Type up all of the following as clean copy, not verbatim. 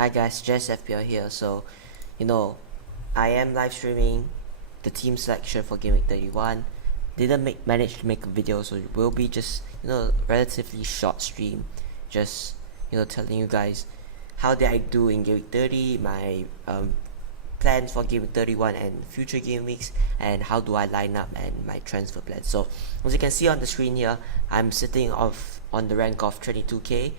Hi guys, Jess FPL here. So, you know, I am live streaming the team selection for Game Week 31. Didn't manage to make a video, so it will be just relatively short stream. Just telling you guys how did I do in Game Week 30, my plans for Game Week 31 and future game weeks, and how do I line up and my transfer plans. So as you can see on the screen here, I'm sitting on the rank of 22k.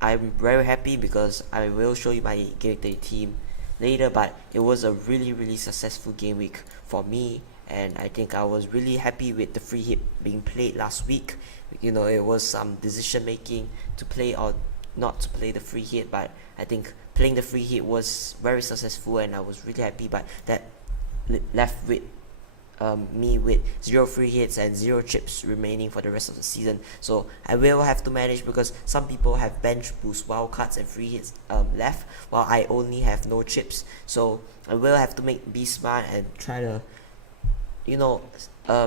I'm very happy because I will show you my Game Week 30 team later, but it was a really successful game week for me, and I think I was really happy with the free hit being played last week. It was some decision making to play or not to play the free hit, but I think playing the free hit was very successful and I was really happy, but that left with me with 0 free hits and 0 chips remaining for the rest of the season. So I will have to manage because some people have bench boost, wildcards and free hits left, while I only have no chips. So I will have to be smart and try to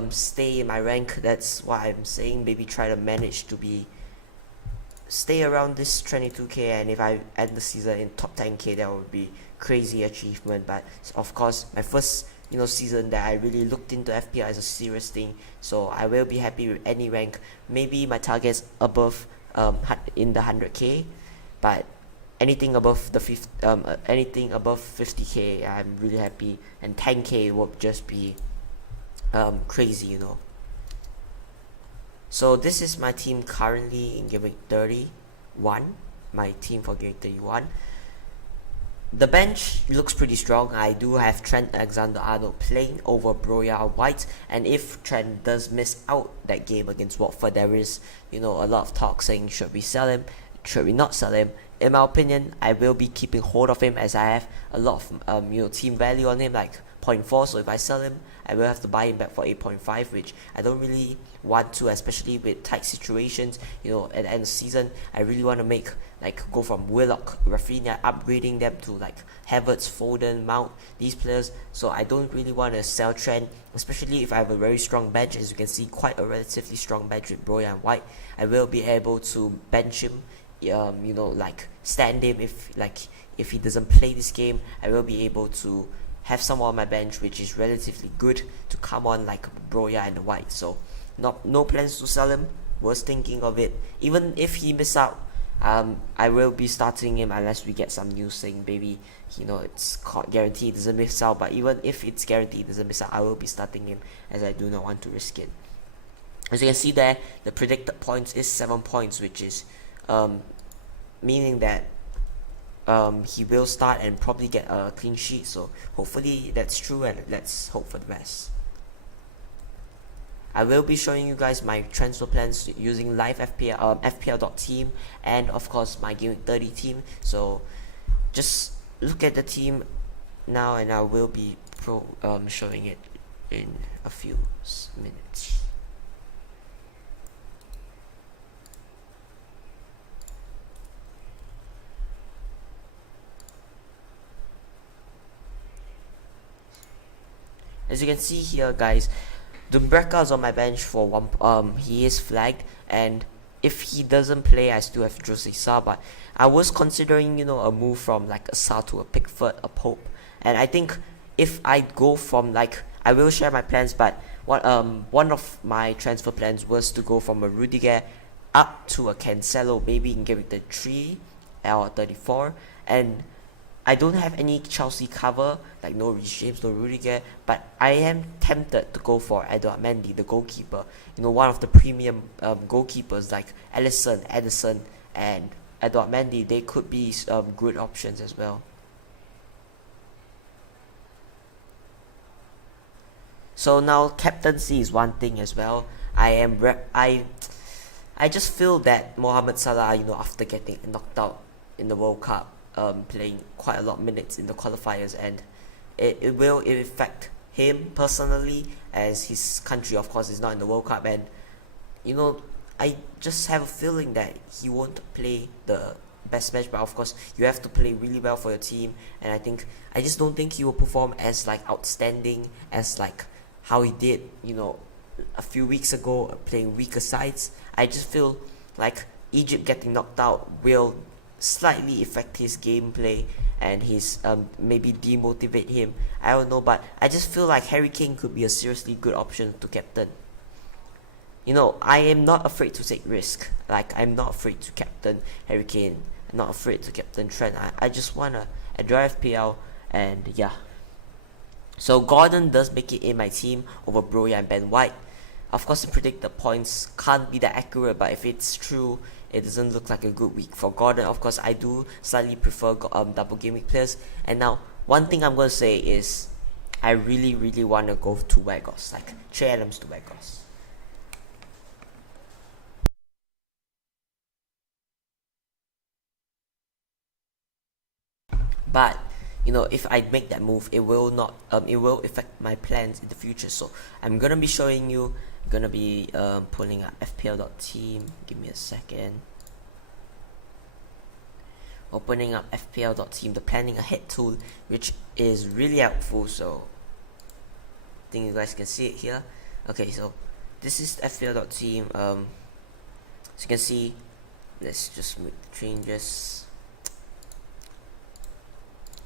stay in my rank. That's what I'm saying. Maybe try to manage to stay around this 22k, and if I end the season in top 10k, that would be crazy achievement. But of course, my first season that I really looked into FPL as a serious thing, so I will be happy with any rank. Maybe my target's above in the 100k, but anything above anything above 50k, I'm really happy, and 10k would just be crazy. So this is my team currently in Game Week 31, my team for Game Week 31. The bench looks pretty strong. I do have Trent Alexander-Arnold playing over Broya White, and if Trent does miss out that game against Watford, there is a lot of talk saying should we sell him, should we not sell him. In my opinion, I will be keeping hold of him as I have a lot of team value on him, like 0.4. So if I sell him, I will have to buy him back for 8.5, which I don't really want to, especially with tight situations. At the end of the season, I really want to go from Willock, Rafinha, upgrading them to like Havertz, Foden, Mount, these players. So I don't really want to sell Trent, especially if I have a very strong bench. As you can see, quite a relatively strong bench with Broya and White. I will be able to bench him, stand him if he doesn't play this game. I will be able to have someone on my bench which is relatively good to come on, like Broya and White. So no plans to sell him. Was thinking of it. Even if he miss out, I will be starting him unless we get some news saying maybe it's guaranteed doesn't miss out. But even if it's guaranteed doesn't miss out, I will be starting him as I do not want to risk it. As you can see there, the predicted points is 7 points, which is meaning that he will start and probably get a clean sheet. So hopefully that's true, and let's hope for the best. I will be showing you guys my transfer plans using live FPL.team, and of course my Game Week 30 team. So just look at the team now, and I will be showing it in a few minutes. As you can see here, guys, Dumbreka is on my bench for one. He is flagged, and if he doesn't play, I still have Jose Sa. But I was considering, a move from like a Sa to a Pickford, a Pope, and I think if I go from I will share my plans. But one of my transfer plans was to go from a Rudiger up to a Cancelo, maybe in Game Week 33 or 34, and I don't have any Chelsea cover, like no Reece James, no Rudiger, but I am tempted to go for Edouard Mendy, the goalkeeper. One of the premium goalkeepers like Alisson, Edison, and Edouard Mendy. They could be good options as well. So now captaincy is one thing as well. I just feel that Mohamed Salah, after getting knocked out in the World Cup, playing quite a lot of minutes in the qualifiers, and it will affect him personally, as his country of course is not in the World Cup, and I just have a feeling that he won't play the best match. But of course you have to play really well for your team, and I just don't think he will perform as outstanding as how he did a few weeks ago playing weaker sides. I just feel like Egypt getting knocked out will slightly affect his gameplay and his maybe demotivate him. I don't know, but I just feel like Harry Kane could be a seriously good option to captain. You know, I am not afraid to take risk. Like, I'm not afraid to captain Harry Kane. I'm not afraid to captain Trent. I just wanna enjoy FPL, and yeah. So Gordon does make it in my team over Broya and Ben White. Of course, to predict the points can't be that accurate, but if it's true, it doesn't look like a good week for Gordon. Of course, I do slightly prefer double game week players. And now, one thing I'm going to say is, I really want to go to Weghorst, like Che Adams to Weghorst. But you know, if I make that move, it will not it will affect my plans in the future. So I'm gonna be showing you, gonna be pulling up fpl.team. Give me a second. Opening up fpl.team, the planning ahead tool, which is really helpful. So I think you guys can see it here. Okay, so this is fpl.team. So you can see, let's just make the changes.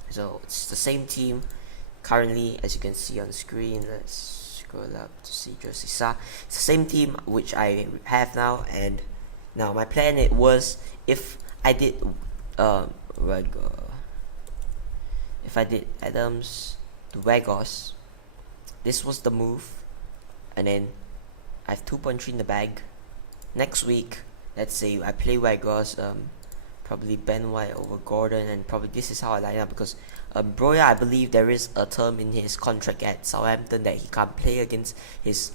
So it's the same team currently, as you can see on the screen. Let's scroll up to see Josie Sa. It's the same team which I have now, and now my plan it was, if I did if I did Adams to Weghorst, this was the move, and then I have 2.3 in the bag. Next week, let's say I play Weghorst, probably Ben White over Gordon, and probably this is how I line up, because Broya, I believe there is a term in his contract at Southampton that he can't play against his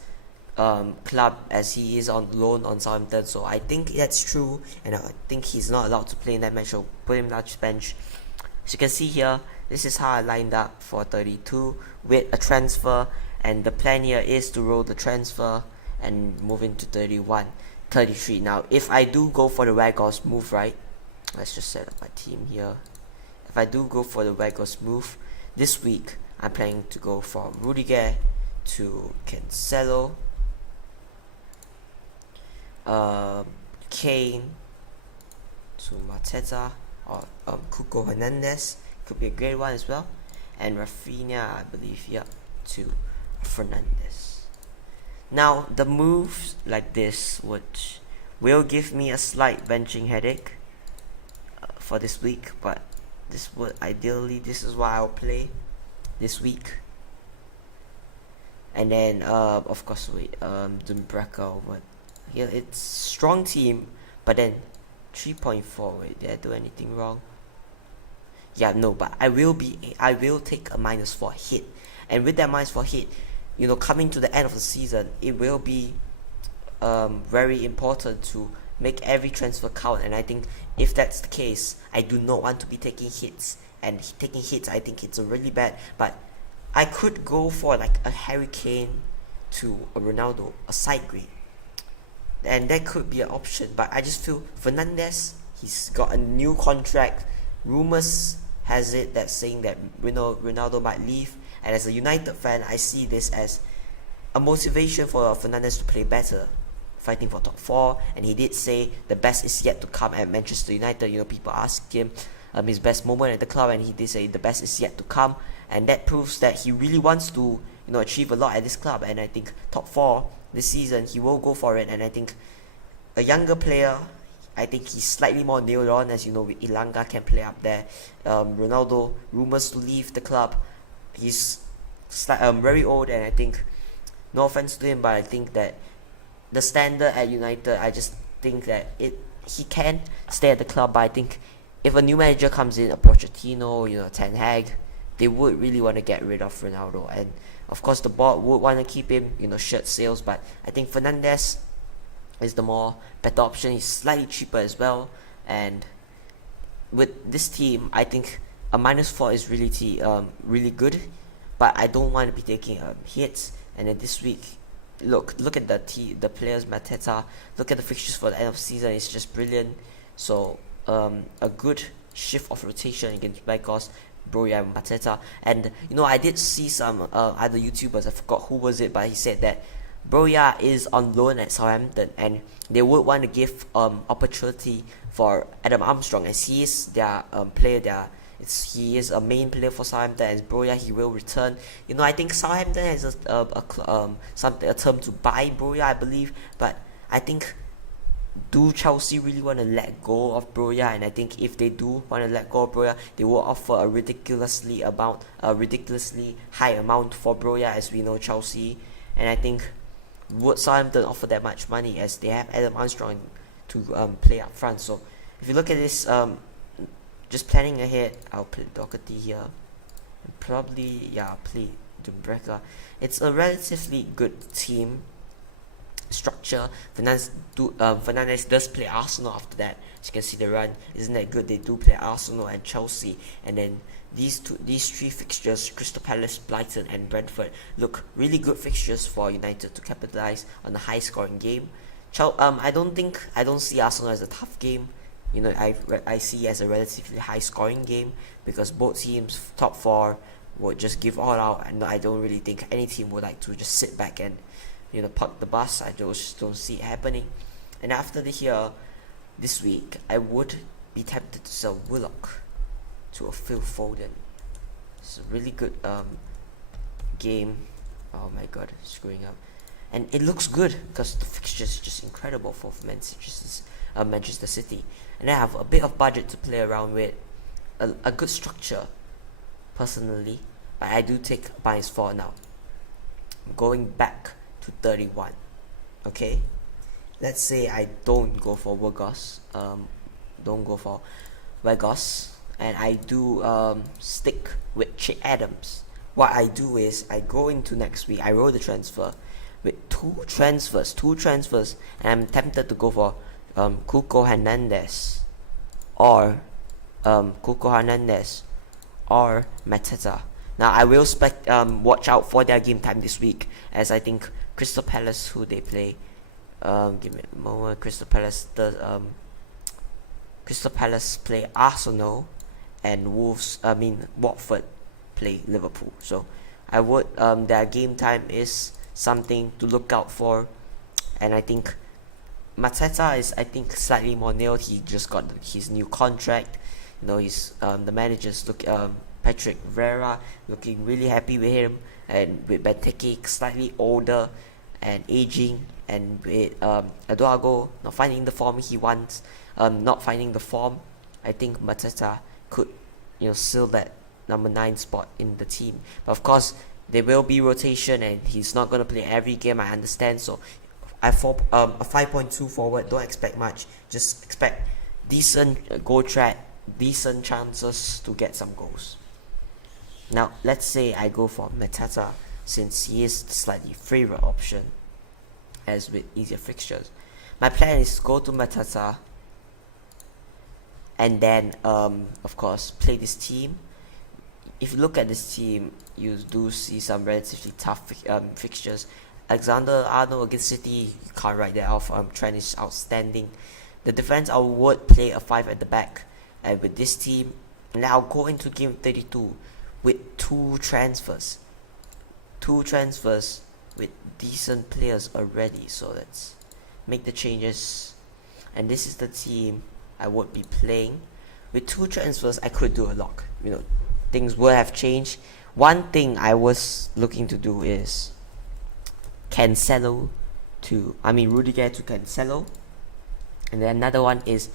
club, as he is on loan on Southampton. So I think that's true, and I think he's not allowed to play in that match, so put him down to bench. As you can see here, this is how I lined up for 32 with a transfer, and the plan here is to roll the transfer and move into 33. Now if I do go for the Weghorst move, right, let's just set up my team here. If I do go for the Weghorst move this week, I'm planning to go from Rudiger to Cancelo, Kane to Mateta, or Cuco Hernandez could be a great one as well, and Rafinha, I believe, yeah, to Fernandes. Now the moves like this will give me a slight benching headache for this week, but this is what I'll play this week. And then of course Dumbreka over here. It's strong team, but then 3.4. Wait, did I do anything wrong? Yeah, no, but I will take a -4 hit, and with that -4 hit, you know, coming to the end of the season, it will be very important to make every transfer count. And I think if that's the case, I do not want to be taking hits, and taking hits, I think it's a really bad. But I could go for like a Harry Kane to a Ronaldo, a side grade, and that could be an option. But I just feel Fernandes, he's got a new contract. Rumors has it that saying that Ronaldo might leave, and as a United fan, I see this as a motivation for Fernandes to play better, fighting for top 4. And he did say the best is yet to come at Manchester United. You know, people ask him his best moment at the club, and he did say the best is yet to come, and that proves that he really wants to, you know, achieve a lot at this club. And I think top 4 this season, he will go for it. And I think a younger player, I think he's slightly more nailed on, as you know, with Ilanga can play up there. Ronaldo, rumors to leave the club. He's very old, and I think, no offense to him, but I think that the standard at United, I just think that he can stay at the club. But I think if a new manager comes in, a Pochettino, you know, Ten Hag, they would really want to get rid of Ronaldo, and of course the board would want to keep him, you know, shirt sales. But I think Fernandes is the more better option. He's slightly cheaper as well, and with this team, I think a -4 is really good. But I don't want to be taking hits. And then this week, look at the players, Mateta. Look at the fixtures for the end of the season. It's just brilliant. So a good shift of rotation against Weghorst, Broya, and Mateta. And you know, I did see some other YouTubers, I forgot who was it, but he said that Broja is on loan at Southampton, and they would want to give opportunity for Adam Armstrong, as he is their player. He is a main player for Southampton. As Broja, he will return. I think Southampton has a term to buy Broja, I believe, but I think, do Chelsea really want to let go of Broja? And I think if they do want to let go of Broja, they will offer a ridiculously high amount for Broja, as we know Chelsea. And I think, would Southampton offer that much money, as they have Adam Armstrong to play up front? So if you look at this, just planning ahead, I'll play Doherty here, and probably play Dumbreka. It's a relatively good team structure. Fernandes does play Arsenal after that. As you can see, the run isn't that good. They do play Arsenal and Chelsea, and then these three fixtures, Crystal Palace, Brighton and Brentford, look really good fixtures for United to capitalize on the high scoring game. I don't see Arsenal as a tough game. I see as a relatively high scoring game, because both teams top four would just give all out, and I don't really think any team would like to just sit back and park the bus. I just don't see it happening. And after this week, I would be tempted to sell Willock to a Phil Foden. It's a really good game. Oh my god, screwing up. And it looks good because the fixture is just incredible for Manchester City. And I have a bit of budget to play around with, a good structure personally, but I do take -4 now. I'm going back to 31. Okay, let's say I don't go for Weghorst, and I do stick with Che Adams. What I do is I go into next week, I roll the transfer with two transfers, and I'm tempted to go for Cuco Hernandez or Mateta. Now I will watch out for their game time this week, as I think Crystal Palace, who they play, give me a moment. Crystal Palace play Arsenal, and Watford play Liverpool. So I would their game time is something to look out for, and I think Mateta is slightly more nailed. He just got his new contract. He's the managers Patrick Vieira looking really happy with him, and with Benteke slightly older and aging, and with Eduardo not finding the form he wants, I think Mateta could seal that number 9 spot in the team. But of course there will be rotation, and he's not going to play every game, I understand. So a 5.2 forward, don't expect much, just expect decent goal threat, decent chances to get some goals. Now let's say I go for Mateta, since he is the slightly favourite option, as with easier fixtures. My plan is to go to Mateta, and then of course play this team. If you look at this team, you do see some relatively tough fixtures. Alexander-Arnold against City, you can't write that off. Trent is outstanding. The defense, I would play a 5 at the back, and with this team, and I'll go into game 32 with two transfers with decent players already. So let's make the changes, and this is the team I would be playing. With two transfers, I could do a lot. Things would have changed. One thing I was looking to do is Rudiger to Cancelo, and then another one is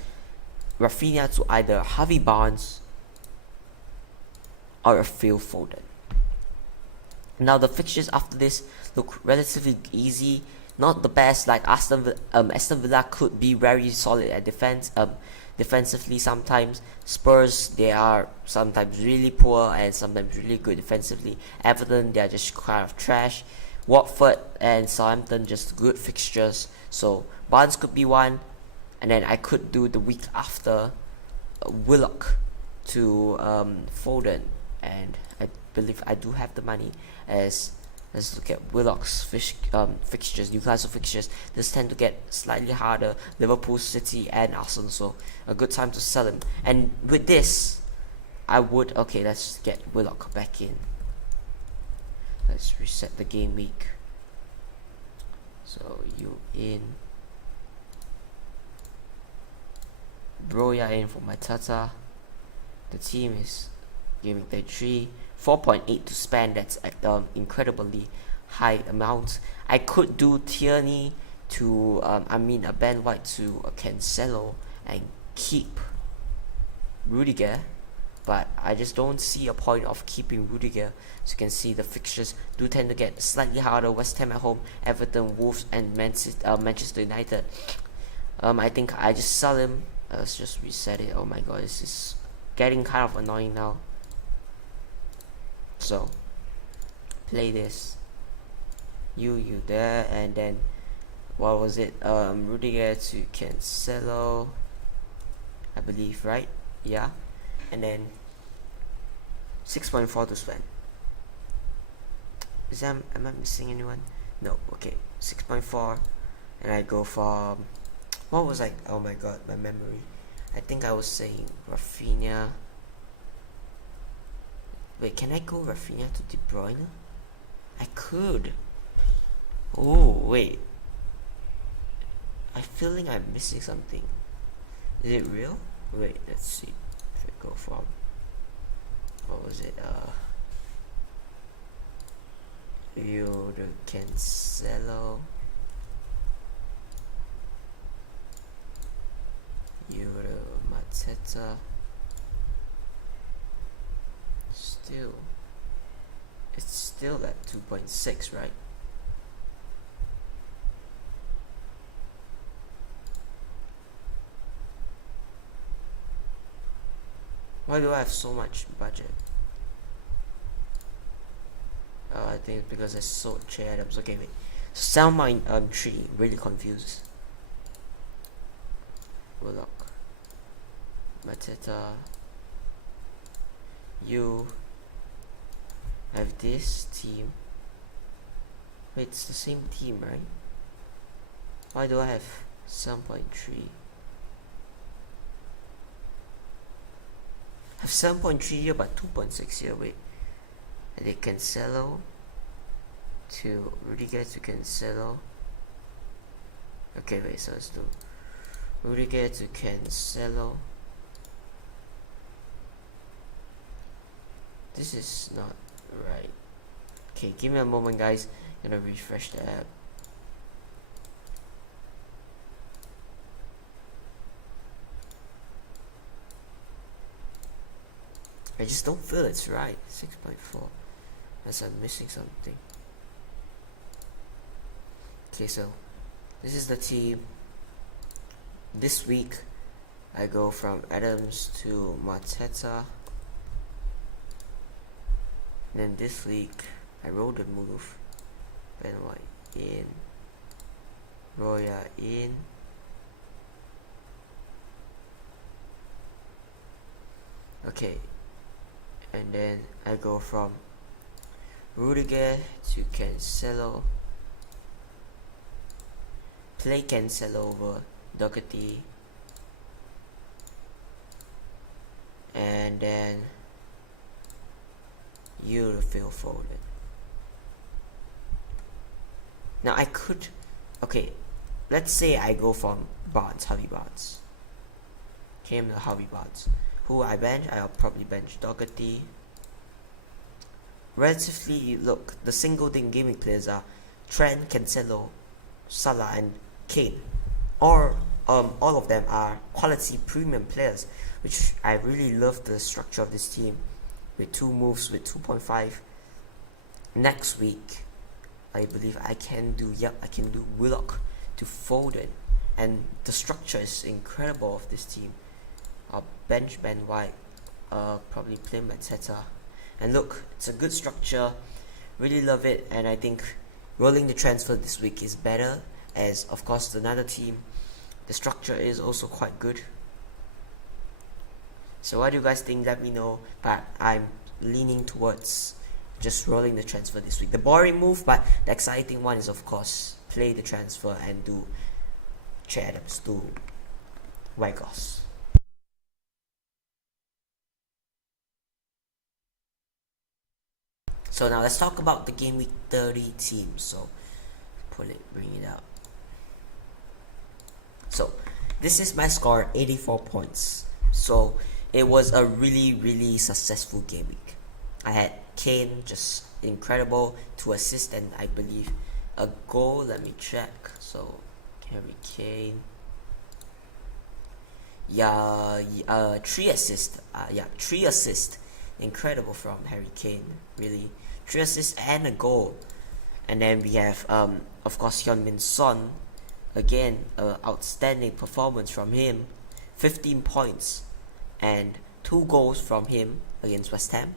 Rafinha to either Harvey Barnes or a Phil Foden. Now the fixtures after this look relatively easy, not the best. Like Aston Villa could be very solid at defensively sometimes. Spurs, they are sometimes really poor and sometimes really good defensively. Everton, they are just kind of trash. Watford and Southampton, just good fixtures. So Barnes could be one, and then I could do the week after Willock to Foden, and I believe I do have the money. Let's look at Willock's fixtures, Newcastle fixtures. This tend to get slightly harder. Liverpool, City and Arsenal, so a good time to sell him. And with this, let's get Willock back in. Let's reset the game week. you in. Broya in for Matata. The team is GW33. 4.8 to spend. That's incredibly high amount. I could do Tierney to a Ben White to Cancelo and keep Rudiger, but I just don't see a point of keeping Rudiger. As you can see, the fixtures do tend to get slightly harder. West Ham at home, Everton, Wolves, and Manchester United. I think I just sell him. Let's just reset it. Oh my god, this is getting kind of annoying now. So play this. You there, and then what was it? Rudiger to Cancelo, I believe, right? Yeah, and then 6.4 to spend. Am I missing anyone? No. Okay, 6.4, and I go for what was I? Oh my god, my memory. I think I was saying Rafinha. Wait, can I go Rafinha to De Bruyne? I could. Oh wait, I'm feeling I'm missing something. Is it real? Wait, let's see. If I go from, what was it? You the Cancelo. You the Mateta. Still, it's still at 2.6, right? Why do I have so much budget? I think it's because I sold Che Adams. Okay, wait. Sell my tree. Really confused. Willock. Mateta. You have this team. Wait, it's the same team, right? Why do I have 7.3? I have 7.3 here but 2.6 here. Wait, and they Cancelo to Rudiger to Cancelo. Okay, wait, so let's do Rudiger to Cancelo. This is not right. Okay, give me a moment, guys. I'm gonna refresh the app. I just don't feel it's right. 6.4. Unless I'm missing something. Okay, so this is the team. This week I go from Adams to Mateta. And then this week I roll the move. Ben White in. Roya in. Okay. And then I go from Rudiger to Cancelo. Play Cancelo over Doherty. And then you feel folded. Now I could, okay, let's say I go from Barnes, Harvey Barnes. Came to Harvey Barnes. Who I bench? I'll probably bench Doherty. Relatively, look, the single thing gaming players are Trent, Cancelo, Salah, and Kane. Or all of them are quality premium players, which I really love the structure of this team with 2 moves with 2.5. Next week, I believe I can do Willock to Foden, and the structure is incredible of this team. Bench Ben White, probably play Mateta, and look, it's a good structure. Really love it, and I think rolling the transfer this week is better, as of course another team, the structure is also quite good. So what do you guys think? Let me know, but I'm leaning towards just rolling the transfer this week. The boring move, but the exciting one is of course play the transfer and do Che Adams to Wagos. So now let's talk about the game week 30 team. So pull it, bring it out. this is my score, 84 points. So it was a really successful game week. I had Kane, just incredible, 2 assists and I believe a goal. Let me check. So Harry Kane, 3 assists. 3 assists. Incredible from Harry Kane. Really, 3 assists and a goal. And then we have of course Heung-min Son. Again, outstanding performance from him. 15 points and 2 goals from him against West Ham.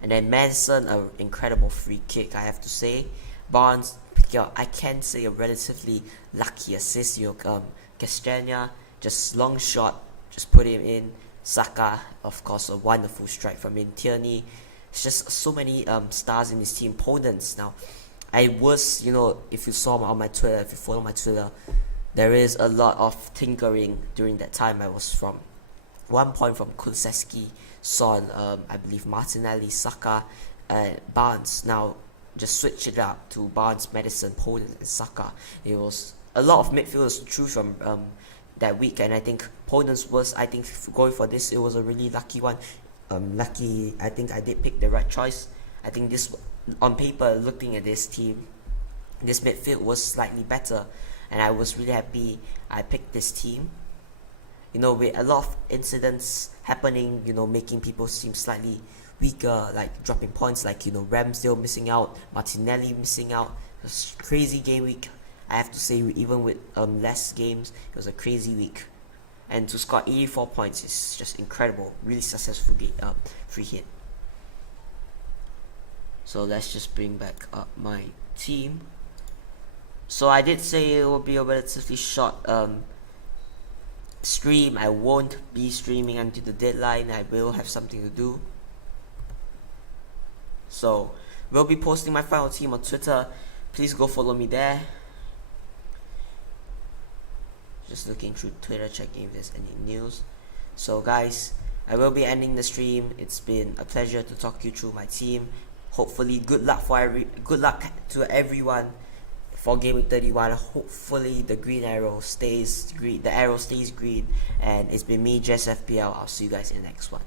And then Madison, an incredible free kick, I have to say. Barnes picking up, I can say, a relatively lucky assist. Castagna, just long shot, just put him in. Saka, of course, a wonderful strike from him. Tierney, it's just so many stars in this team. Opponents now. I was, if you saw on my Twitter, if you follow my Twitter, there is a lot of tinkering during that time. I was from 1 point from Kulusevski, Son, I believe Martinelli, Saka, Barnes. Now just switch it up to Barnes, Madison, Podence, and Saka. It was a lot of midfielders to choose from that week, and I think Podence was, going for this, it was a really lucky one. Lucky, I think I did pick the right choice. I think this, on paper, looking at this team, this midfield was slightly better, and I was really happy I picked this team. With a lot of incidents happening, making people seem slightly weaker, like dropping points, like, Ramsdale missing out, Martinelli missing out. It was a crazy game week. I have to say, even with less games, it was a crazy week. And to score 84 points is just incredible. Really successful free hit. So let's just bring back up my team. So I did say it will be a relatively short stream. I won't be streaming until the deadline. I will have something to do. So we'll be posting my final team on Twitter. Please go follow me there. Just looking through Twitter, checking if there's any news. So guys, I will be ending the stream. It's been a pleasure to talk you through my team. Hopefully, good luck to everyone for Game Week 31. Hopefully the arrow stays green, and it's been me, Jess FPL. I'll see you guys in the next one.